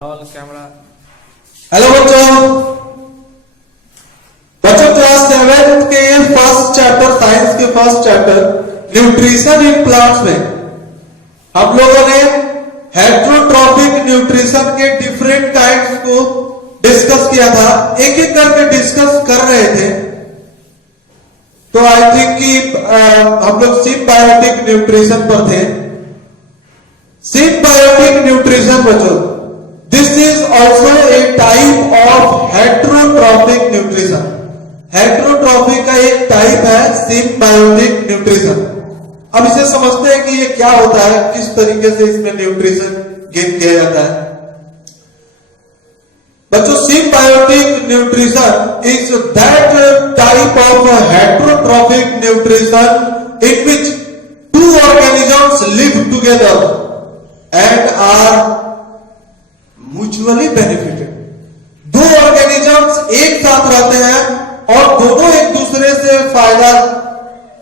Camera. Hello बच्चों class 7 के first chapter science के first chapter nutrition in plants में हम लोगों ने हेट्रोट्रॉफिक न्यूट्रिशन के डिफरेंट काइंड्स को डिस्कस किया था। एक एक करके डिस्कस कर रहे थे। तो आई थिंक कि हम लोग सिम्बायोटिक न्यूट्रिशन पर थे। सिम्बायोटिक न्यूट्रिशन बच्चों, this is also a type of heterotrophic nutrition. Heterotrophy का एक टाइप है सिम्बायोटिक न्यूट्रिशन। अब इसे समझते हैं कि ये क्या होता है, किस तरीके से इसमें न्यूट्रिशन गेन किया जाता है। बच्चों, symbiotic nutrition is that type of heterotrophic nutrition in which two organisms live together and are mutually benefited. दो ऑर्गेनिजम्स एक साथ रहते हैं और दोनों एक दूसरे से फायदा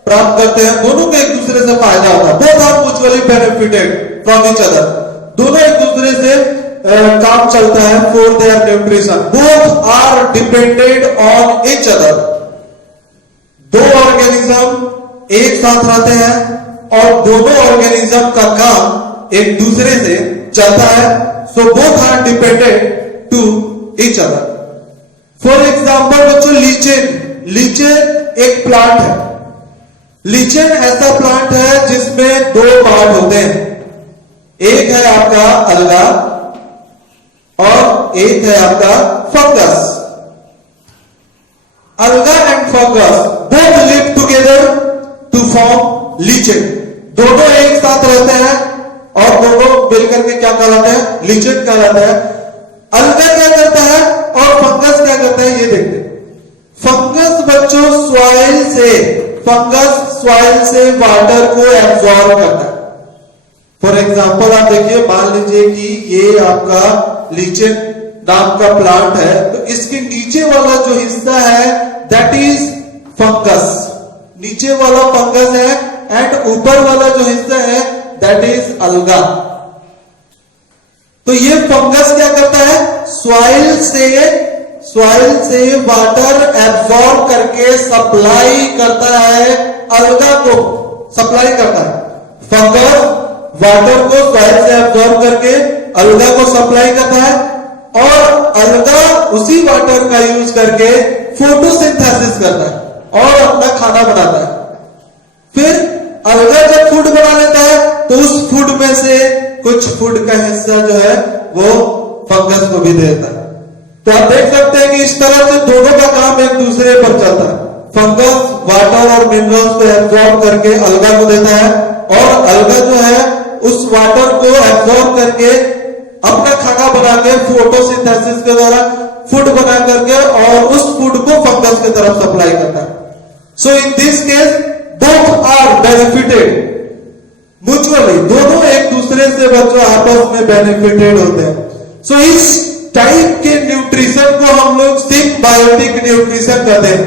प्राप्त करते हैं। दोनों को एक दूसरे से फायदा होता है। Both are mutually benefited from each other. दोनों एक दूसरे से काम चलता है for their nutrition. Both are depended on each other. दो ऑर्गेनिज्म एक साथ रहते हैं और दोनों ऑर्गेनिज्म का काम एक दूसरे से चलता है। So both are dependent to each other. For example बच्चों, लीचेन एक प्लांट है। लीचेन ऐसा प्लांट है जिसमें दो पार्ट होते हैं। एक है आपका अलगा और एक है आपका fungus. Alga and fungus both live together to form lichen. दोनों एक साथ रहते हैं और दोनों मिलकर के क्या कहलाते हैं? लीचेन कहलाता है। अलगा क्या करता है और फंगस क्या करता है, ये देखते हैं। फंगस बच्चों सॉइल से वाटर को एब्जॉर्ब करता है। फॉर एग्जांपल आप देखिए, मान लीजिए कि ये आपका लीचेन नाम का प्लांट है, तो इसके नीचे वाला जो हिस्सा है दैट इज फंगस। नीचे वाला फंगस है एंड ऊपर वाला जो हिस्सा है दैट इज अलगा। तो ये फंगस क्या करता है? सॉइल से वाटर एब्जॉर्ब करके सप्लाई करता है, अलगा को सप्लाई करता है। फंगस वाटर को सॉइल से एब्जॉर्ब करके अलगा को सप्लाई करता है और अलगा उसी वाटर का यूज करके फोटोसिंथेसिस करता है और अपना खाना बनाता है। फिर अलगा जब फूड बना लेता है तो उस फूड में से कुछ फूड का हिस्सा जो है वो फंगस को भी देता है। तो आप देख सकते हैं कि इस तरह से दोनों का काम एक दूसरे पर चलता है। फंगस वाटर और मिनरल्स को एब्जॉर्ब करके अलगा को देता है और अलगा जो है उस वाटर को एब्जॉर्ब करके अपना खाना बना के फोटोसिंथेसिस के द्वारा फूड बना करके और उस फूड को फंगस की तरफ सप्लाई करता है। So in this case both are benefited mutually. दोनों एक दूसरे से बच्चों आपस में बेनिफिटेड होते हैं। सो इस टाइप के न्यूट्रिशन को हम लोग सिम्बायोटिक न्यूट्रिशन कहते हैं,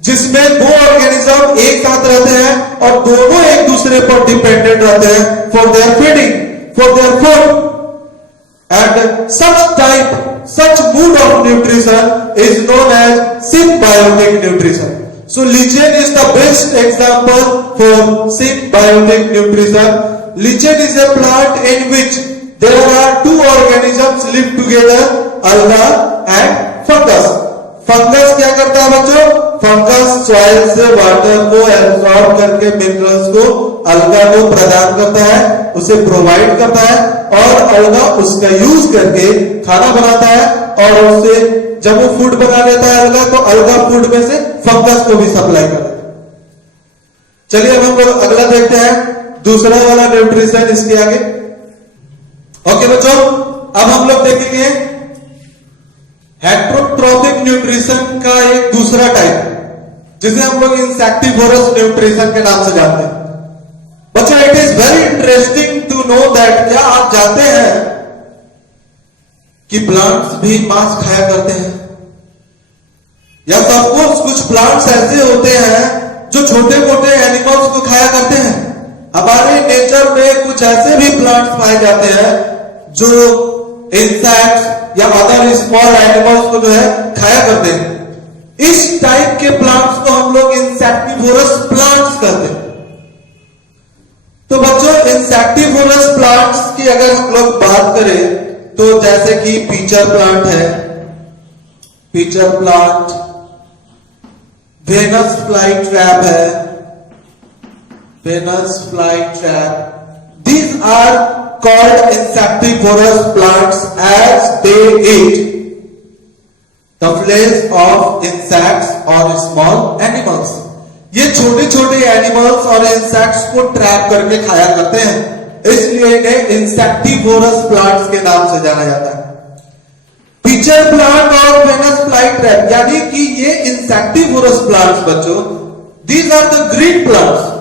जिसमें दो ऑर्गेनिज्म एक साथ रहते हैं और दोनों एक दूसरे पर डिपेंडेंट रहते हैं for their feeding, for their food. And such mood of nutrition is known as symbiotic nutrition. So lichen is the best example for symbiotic nutrition. Lichen is a plant in which there are two organisms live together, alga and fungus. Fungus क्या करता है बच्चों? Fungus soil से water को absorb करके minerals को अलगा को प्रदान करता है, उसे प्रोवाइड करता है और अलगा उसका यूज करके खाना बनाता है और उससे जब वो फूड बना लेता है अलगा, तो अलगा फूड में से फंगस को भी सप्लाई करता है। चलिए अब हम लोग अगला देखते हैं, दूसरा वाला न्यूट्रिशन इसके आगे। ओके बच्चों, अब हम लोग देखेंगे हेट्रोट्रॉफिक न्यूट्रिशन का एक दूसरा टाइप, जिसे हम लोग इंसेक्टिवोरस न्यूट्रिशन के नाम से जानते हैं। बच्चों, it is very interesting to know that, क्या आप जानते हैं कि प्लांट्स भी मांस खाया करते हैं? या सपोज कुछ प्लांट्स ऐसे होते हैं जो छोटे मोटे एनिमल्स को खाया करते हैं। हमारे नेचर में कुछ ऐसे भी प्लांट्स पाए जाते हैं जो इंसेक्ट्स या अदर स्मॉल एनिमल्स को जो है खाया करते हैं। इस टाइप के प्लांट्स को हम लोग इंसेक्टिवोरस प्लांट्स कहते हैं। तो बच्चों, इंसेक्टिवोरस प्लांट्स की अगर हम लोग बात करें तो जैसे कि पीचर प्लांट है, pitcher plant, Venus fly trap है, Venus fly trap. These are called insectivorous plants as they eat the flesh of insects or small animals. ये छोटे छोटे एनिमल्स और इंसेक्ट्स को ट्रैप करके खाया करते हैं, इसलिए इन्हें इंसेक्टिवोरस प्लांट्स के नाम से जाना जाता है। पीचर प्लांट और वेनस फ्लाई ट्रैप यानी कि ये इंसेक्टिवोरस प्लांट्स बच्चों, these are the green plants.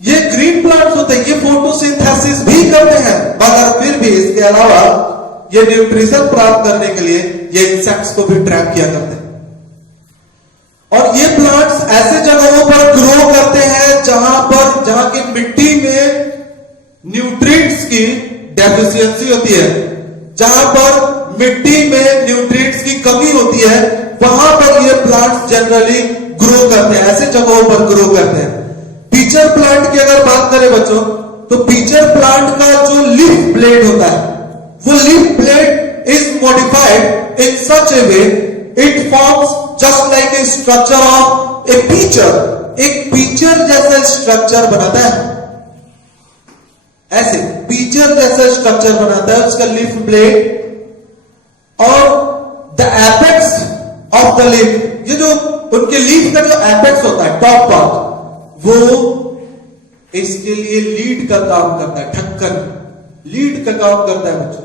ये ग्रीन प्लांट्स होते हैं, ये फोटोसिंथेसिस भी करते हैं, मगर फिर भी इसके अलावा ये न्यूट्रिशन प्राप्त करने के लिए ये इंसेक्ट्स को भी ट्रैप किया करते हैं। और ये प्लांट्स ऐसे जगहों पर ग्रो करते हैं जहां की मिट्टी में न्यूट्रिएंट्स की डेफिशिएंसी होती है, जहां पर मिट्टी में न्यूट्रिएंट्स की कमी होती है, वहां पर ये प्लांट्स जनरली ग्रो करते हैं, ऐसे जगहों पर ग्रो करते हैं। पीचर प्लांट की अगर बात करें बच्चों, तो पीचर प्लांट का जो लीफ ब्लेड होता है, वो leaf blade is modified in such A way it forms just like a structure of A pitcher. एक पीचर जैसा स्ट्रक्चर बनाता है, ऐसे पीचर जैसा स्ट्रक्चर बनाता है उसका लीफ ब्लेड। और the apex of the leaf, ये जो उनके लीफ का जो एपेक्स होता है, टॉप पार्ट, वो इसके लिए लीड का काम करता है, ढक्कन लीड का काम करता है बच्चों।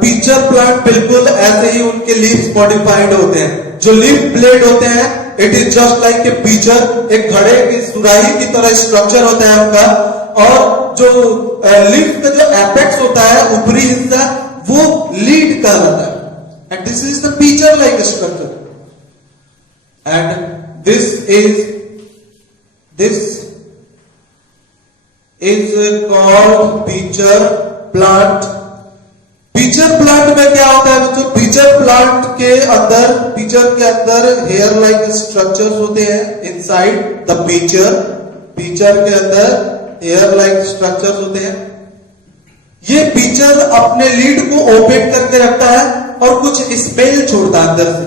पीचर प्लांट बिल्कुल ऐसे ही उनके लीव्स मॉडिफाइड होते हैं। जो लीफ ब्लेड होते हैं, it is just like a pitcher, एक घड़े की सुराही की तरह स्ट्रक्चर होता है उनका। और जो लीफ का जो एपेक्स होता है, ऊपरी हिस्सा, वो लीड का रहता है। And this is the pitcher like structure. And this is called pitcher plant. Pitcher plant में क्या होता है बच्चों, पीचर प्लांट के अंदर, पीचर के अंदर हेयर लाइक स्ट्रक्चर्स होते हैं इनसाइड द पीचर। पीचर के अंदर हेयर लाइक स्ट्रक्चर्स होते हैं। ये पीचर अपने लीड को ओपन करके रखता है और कुछ स्मेल छोड़ता है अंदर से,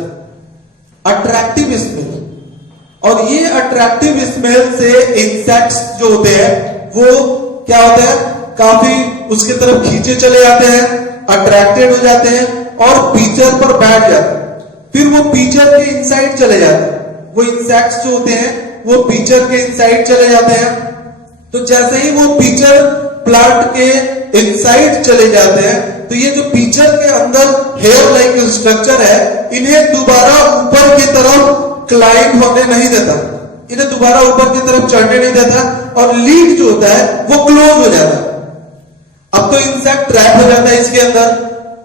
अट्रैक्टिव स्मेल। और ये अट्रैक्टिव स्मेल से इंसेक्ट्स जो होते हैं वो क्या होते हैं, काफी उसके तरफ खींचे चले जाते हैं, अट्रैक्टेड हो जाते हैं और पीचर पर बैठ जाते हैं। फिर वो पीचर के इनसाइड चले जाते हैं, वो इंसेक्ट्स जो होते हैं वो पीचर के इनसाइड चले जाते हैं। तो जैसे ही वो पीचर प्लांट के इनसाइड चले जाते हैं, तो ये जो पीचर के अंदर हेयर लाइक स्ट्रक्चर है, इन्हें दोबारा ऊपर की तरफ क्लाइंब होने नहीं देता, इन्हें दोबारा ऊपर की तरफ चढ़ने नहीं देता, और लीड जो होता है वो क्लोज हो जाता है। अब तो इंसेक्ट ट्रैप हो जाता है इसके अंदर,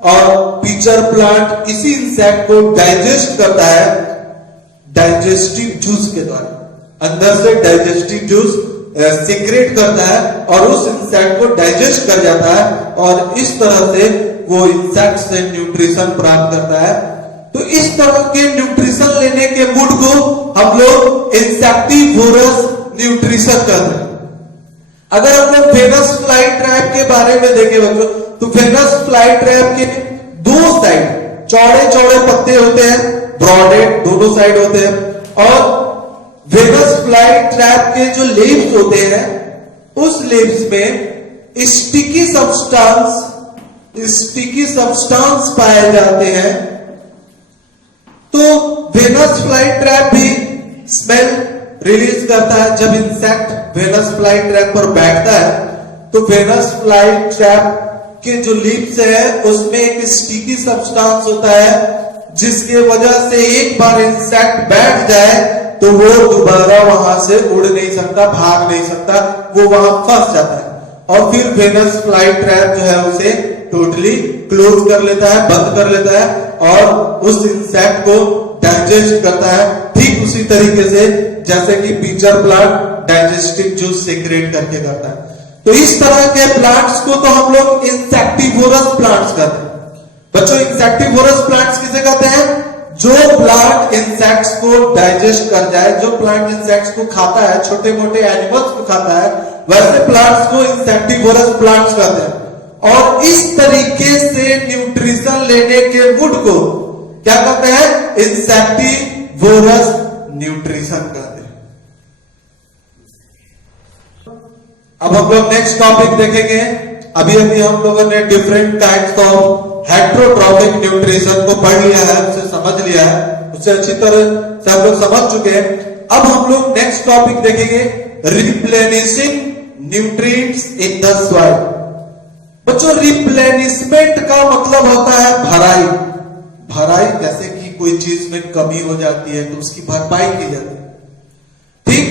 और पीचर प्लांट इसी इंसेक्ट को डाइजेस्ट करता है डाइजेस्टिव जूस के द्वारा। अंदर से डाइजेस्टिव जूस सीक्रेट करता है और उस इंसेक्ट को डाइजेस्ट कर जाता है, और इस तरह से वो इंसेक्ट से न्यूट्रिशन प्राप्त करता है। तो इस तरह के न्यूट्रिशन लेने के मूड को हम लोग इंसेक्टिवोरस न्यूट्रिशन कहते हैं। अगर हम लोग वेनस फ्लाई ट्रैप के बारे में देखें बच्चों, तो वेनस फ्लाई ट्रैप के दो साइड चौड़े चौड़े पत्ते होते हैं, ब्रॉडेड दोनों साइड होते हैं। और वेनस फ्लाई ट्रैप के जो लीव्स होते हैं, उस लीव्स में स्टिकी सब्सटेंस पाए जाते हैं। तो वेनस फ्लाई ट्रैप भी स्मेल रिलीज करता है। जब इंसेक्ट वेनस फ्लाई ट्रैप पर बैठता है, तो वेनस फ्लाई ट्रैप के जो लीव्स है उसमें एक स्टिकी सब्सटेंस होता है, जिसके वजह से एक बार इंसेक्ट बैठ जाए तो वो दोबारा वहां से उड़ नहीं सकता, भाग नहीं सकता, वो वहां फंस जाता है। और फिर वेनस फ्लाई ट्रैप जो है उसे टोटली क्लोज कर लेता है, बंद कर लेता है, और उस इंसेक्ट को डाइजेस्ट करता है, ठीक उसी तरीके से जैसे कि pitcher plant digestive juice secrete करके करता है। तो इस तरह के प्लांट्स को तो हम लोग इंसेक्टिवोरस प्लांट्स कहते हैं। बच्चों इंसेक्टिवोरस प्लांट्स किसे कहते हैं? जो प्लांट इंसेक्ट्स को डाइजेस्ट कर जाए, जो प्लांट इंसेक्ट्स को खाता है, छोटे मोटे एनिमल्स को खाता है, वैसे प्लांट्स को इंसेक्टिवोरस प्लांट्स कहते हैं। और इस तरीके से न्यूट्रिशन लेने के मूड को क्या कहते हैं? इंसेक्टिवोरस न्यूट्रिशन कहते हैं। अब हम लोग नेक्स्ट टॉपिक देखेंगे। अभी हम लोगों ने different kinds of heterotrophic nutrition को पढ़ लिया है, उसे समझ लिया है, उससे अच्छी तरह से हम लोग समझ चुके हैं। अब हम लोग नेक्स्ट टॉपिक देखेंगे, replenishing nutrients in the soil. बच्चों रिप्लेनिशमेंट का मतलब होता है भराई। भराई जैसे कि कोई चीज में कमी हो जाती है तो उसकी भरपाई की जाती है, ठीक।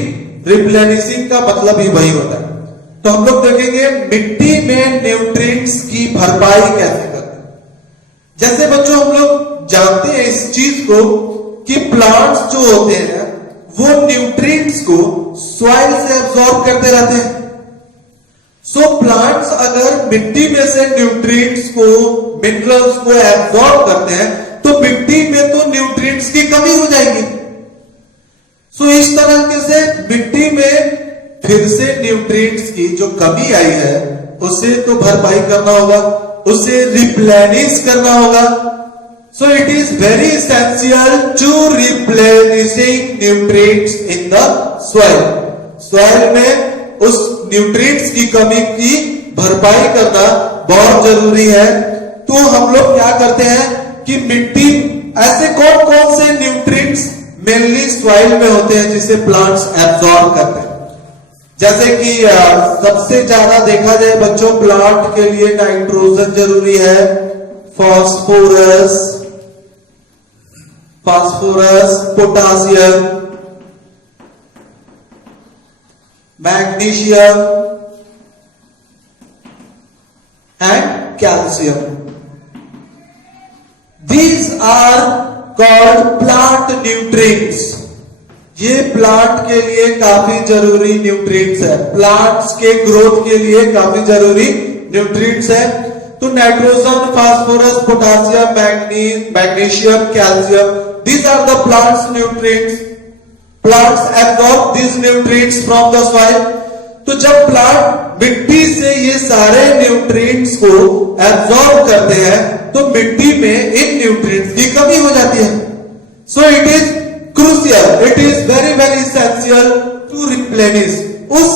रिप्लेनिशिंग का मतलब ही वही होता है। तो हम लोग देखेंगे मिट्टी में न्यूट्रिएंट्स की भरपाई कैसे करते हैं। जैसे बच्चों हम लोग जानते हैं इस चीज को कि प्लांट्स जो होते हैं वो न्यूट्रिएंट्स को सॉइल से एब्जॉर्ब करते रहते हैं। सो प्लांट्स अगर मिट्टी में से न्यूट्रिएंट्स को, मिनरल्स को एब्जॉर्ब करते हैं तो मिट्टी में तो न्यूट्रिएंट्स की कमी हो जाएगी। सो इस तरह से मिट्टी में फिर से न्यूट्रिएंट्स की जो कमी आई है उसे तो भरपाई करना होगा, उसे रिप्लेनिश करना होगा। So it is very essential to replenishing nutrients in the soil. Soil में उस न्यूट्रिएंट्स की कमी की भरपाई करना बहुत जरूरी है। तो हम लोग क्या करते हैं कि मिट्टी, ऐसे कौन कौन से न्यूट्रिएंट्स मेनली सॉइल में होते हैं जिसे प्लांट्स एब्जॉर्ब करते हैं। जैसे कि सबसे ज्यादा देखा जाए बच्चों, प्लांट के लिए नाइट्रोजन जरूरी है, phosphorus, potassium, magnesium and calcium. These are called plant nutrients। ये प्लांट के लिए काफी जरूरी न्यूट्रिएंट्स है, प्लांट्स के ग्रोथ के लिए काफी जरूरी न्यूट्रिएंट्स है। तो nitrogen, phosphorus, potassium, magnesium, calcium, these are the plants nutrients। Plants absorb these nutrients from the soil। तो जब प्लांट मिट्टी से ये सारे न्यूट्रिएंट्स को एब्जॉर्ब करते हैं तो मिट्टी में इन न्यूट्रिएंट्स की कमी हो जाती है। So it is crucial, it is very very essential to replenish. उस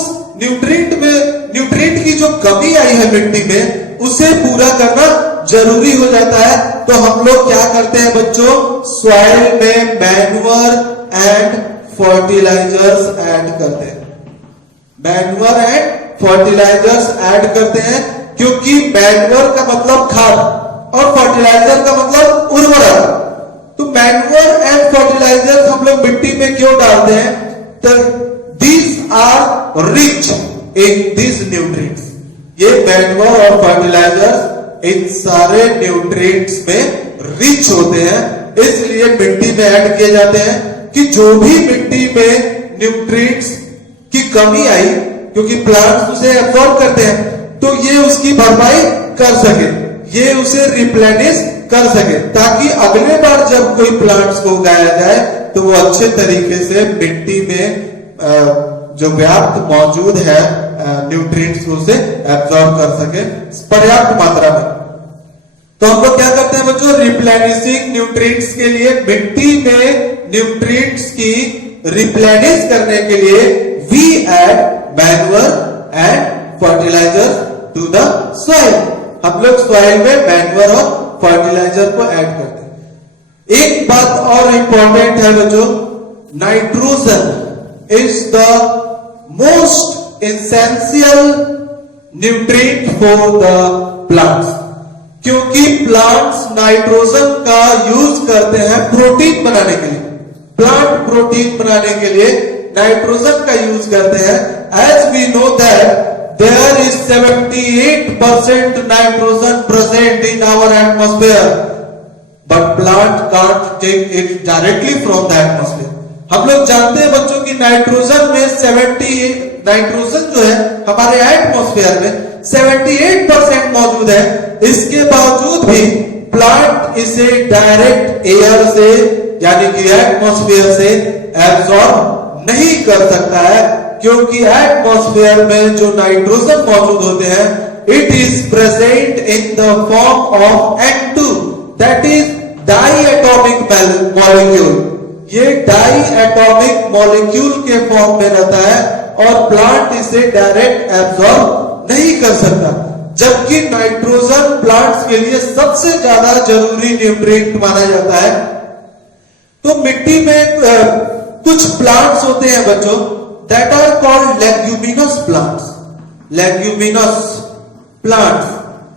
न्यूट्रिएंट की जो कमी आई है मिट्टी में उसे पूरा करना जरूरी हो जाता है। तो हम लोग क्या करते हैं बच्चों, सॉइल में मैन्युअर एंड फर्टिलाइजर्स ऐड करते हैं। मैन्युअर एंड फर्टिलाइजर्स ऐड करते हैं क्योंकि मैन्युअर का मतलब खाद और फर्टिलाइजर का मतलब उर्वरक। तो मैन्युअर एंड फर्टिलाइजर हम लोग मिट्टी में क्यों डालते हैं? तो these are rich in this nutrients. ये मैन्युअर और फर्टिलाइजर इन सारे न्यूट्रिएंट्स में रिच होते हैं, इसलिए मिट्टी में ऐड किए जाते हैं कि जो भी मिट्टी में न्यूट्रिएंट्स की कमी आई, क्योंकि प्लांट्स उसे एब्जॉर्ब करते हैं, तो ये उसकी भरपाई कर सके, ये उसे रिप्लेनिश कर सके, ताकि अगले बार जब कोई प्लांट्स को उगाया जाए तो वो अच्छे तरीके से मिट्टी में जो व्याप्त मौजूद है न्यूट्रिएंट्स उसे एब्जॉर्ब कर सके पर्याप्त मात्रा में। तो हम लोग क्या करते हैं बच्चों, रिप्लेनिशिंग न्यूट्रिएंट्स के लिए मिट्टी में न्यूट्रिएंट्स की रिप्लेनिश करने के लिए we add manure and fertiliser to the soil. हम लोग सॉइल में मैन्युअर और फर्टिलाइजर को ऐड करते हैं। एक बात और इंपॉर्टेंट है बच्चों, nitrogen is the most essential nutrient for the plants, क्योंकि प्लांट्स नाइट्रोजन का यूज करते हैं प्रोटीन बनाने के लिए। प्लांट प्रोटीन बनाने के लिए नाइट्रोजन का यूज करते हैं। As we know that there is 78% nitrogen present in our atmosphere, but plant can't take it directly from the atmosphere। हम लोग जानते हैं बच्चों की नाइट्रोजन में नाइट्रोजन जो है हमारे एटमॉस्फेयर में 78% मौजूद है, इसके बावजूद भी प्लांट इसे डायरेक्ट एयर से यानी कि एटमॉस्फेयर से एब्सॉर्ब नहीं कर सकता है, क्योंकि एटमॉस्फेयर में जो नाइट्रोजन मौजूद होते हैं it is present in the form of N2, that is diatomic molecule. ये डाइएटॉमिक मॉलिक्यूल के फॉर्म में रहता है और प्लांट इसे डायरेक्ट एब्सॉर्ब नहीं कर सकता, जबकि नाइट्रोजन प्लांट्स के लिए सबसे ज्यादा जरूरी न्यूट्रिएंट माना जाता है। तो मिट्टी में कुछ प्लांट्स होते हैं बच्चों that are called leguminous plants, leguminous plants.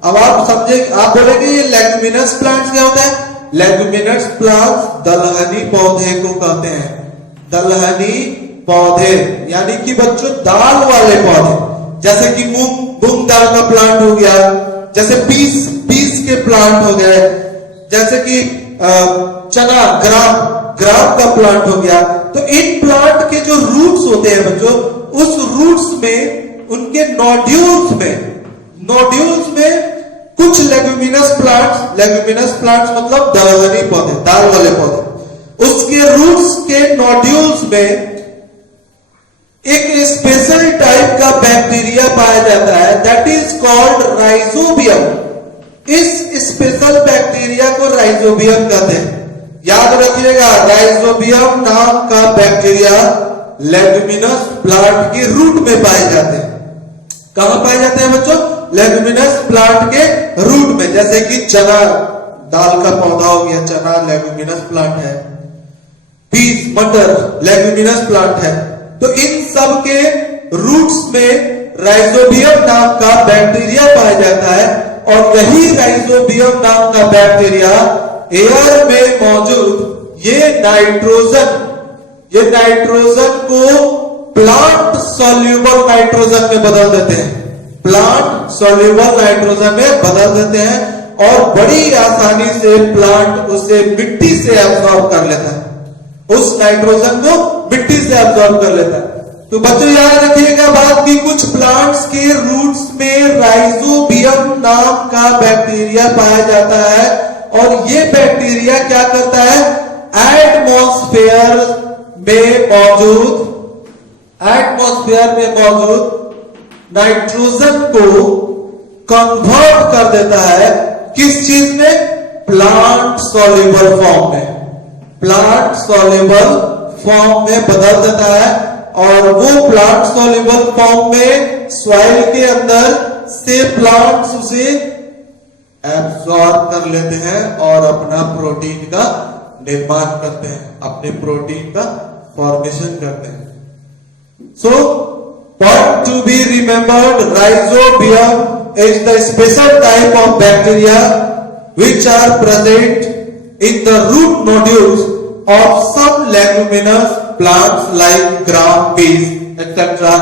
अब आप समझे, आप बोलेंगे ये लेग्यूमिनस प्लांट्स क्या होता है? लेग्यूमिनस प्लांट्स दलहनी पौधे को कहते हैं, दलहनी पौधे यानी कि बच्चों दाल वाले पौधे, जैसे कि मूंग दाल का प्लांट हो गया, जैसे पीस के प्लांट हो गए, जैसे कि चना ग्राम का प्लांट हो गया। तो इन प्लांट के जो रूट्स होते हैं बच्चों, उस रूट्स में उनके नोड्यूल्स में कुछ लेग्यूमिनस प्लांट्स मतलब दलहनी पौधे, दाल वाले पौधे, उसके रूट्स के नोड्यूल्स में एक स्पेशल टाइप का बैक्टीरिया पाया जाता है दैट इज कॉल्ड राइजोबियम। इस स्पेशल बैक्टीरिया को राइजोबियम कहते हैं। याद रखिएगा, राइजोबियम नाम का बैक्टीरिया लेग्यूमिनस प्लांट के रूट में पाए जाते हैं। कहां पाए जाते हैं बच्चों? लेग्यूमिनस प्लांट के रूट में। जैसे कि चना दाल का पौधा हो गया, चना लेग्यूमिनस प्लांट है, पीस मटर लेग्यूमिनस प्लांट है। तो इन सब के रूट्स में राइजोबियम नाम का बैक्टीरिया पाया जाता है और यही राइजोबियम नाम का बैक्टीरिया एयर में मौजूद ये नाइट्रोजन को प्लांट सॉल्यूबल नाइट्रोजन में बदल देते हैं, प्लांट सॉल्यूबल नाइट्रोजन में बदल देते हैं और बड़ी आसानी से प्लांट उसे मिट्टी से एब्सॉर्ब कर लेता है, उस नाइट्रोजन को मिट्टी से एब्सॉर्ब कर लेता है। तो बच्चों याद रखिएगा बात की कुछ प्लांट्स के रूट्स में राइजोबियम नाम का बैक्टीरिया पाया जाता है और ये बैक्टीरिया क्या करता है? एटमॉस्फेयर में मौजूद नाइट्रोजन को कन्वर्ट कर देता है किस चीज में? प्लांट सॉल्युबल फॉर्म में, प्लांट सॉल्युबल फॉर्म में बदल देता है और वो प्लांट सॉल्युबल फॉर्म में सॉइल के अंदर से प्लांट्स उसे एब्सॉर्ब कर लेते हैं और अपना प्रोटीन का निर्माण करते हैं, अपने प्रोटीन का फॉर्मेशन करते हैं। So point to be remembered, rhizobium is the special type of bacteria which are present in the root nodules of some leguminous plants like gram, peas, etc.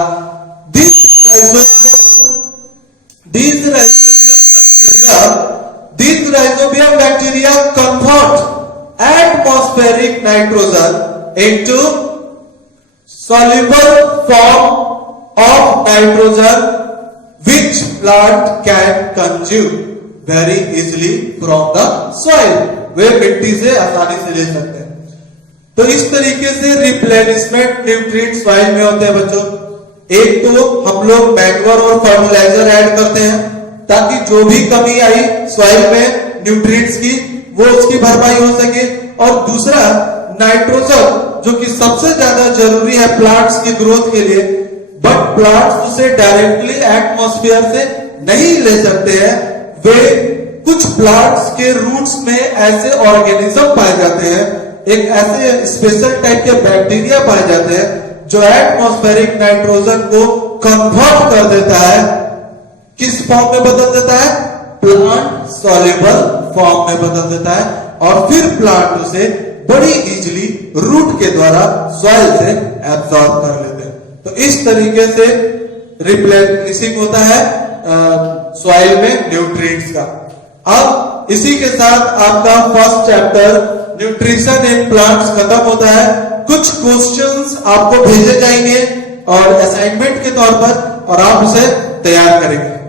These rhizobium bacteria convert atmospheric nitrogen into soluble form of nitrogen which plant can consume very easily from the soil. वे मिट्टी से आसानी से ले सकते हैं। तो इस तरीके से रिप्लेनिशमेंट न्यूट्रिएंट सॉइल में होते हैं बच्चों। एक तो हम लोग मैन्योर और फर्टिलाइजर ऐड करते हैं ताकि जो भी कमी आई सॉइल में न्यूट्रिएंट्स की वो उसकी भरपाई हो सके, और दूसरा नाइट्रोजन जो कि सबसे ज्यादा जरूरी है प्लांट्स की ग्रोथ के लिए, बट प्लांट्स उसे डायरेक्टली एटमॉस्फेयर से नहीं ले सकते हैं। वे कुछ प्लांट्स के रूट्स में ऐसे ऑर्गेनिज्म पाए जाते हैं, एक ऐसे स्पेशल टाइप के बैक्टीरिया पाए जाते हैं जो एटमॉस्फेरिक नाइट्रोजन को कन्वर्ट कर देता है, किस फॉर्म में बदल देता है? प्लांट सॉल्युबल फॉर्म में बदल देता है और फिर प्लांट उसे बड़ी इजीली रूट के द्वारा सॉइल से एब्सॉर्ब कर लेते हैं। तो इस तरीके से रिप्लेनिशिंग होता है सॉइल में न्यूट्रिएंट्स का। अब इसी के साथ आपका first chapter nutrition in plants खत्म होता है। कुछ क्वेश्चंस आपको भेजे जाएंगे और असाइनमेंट के तौर पर और आप उसे तैयार करेंगे।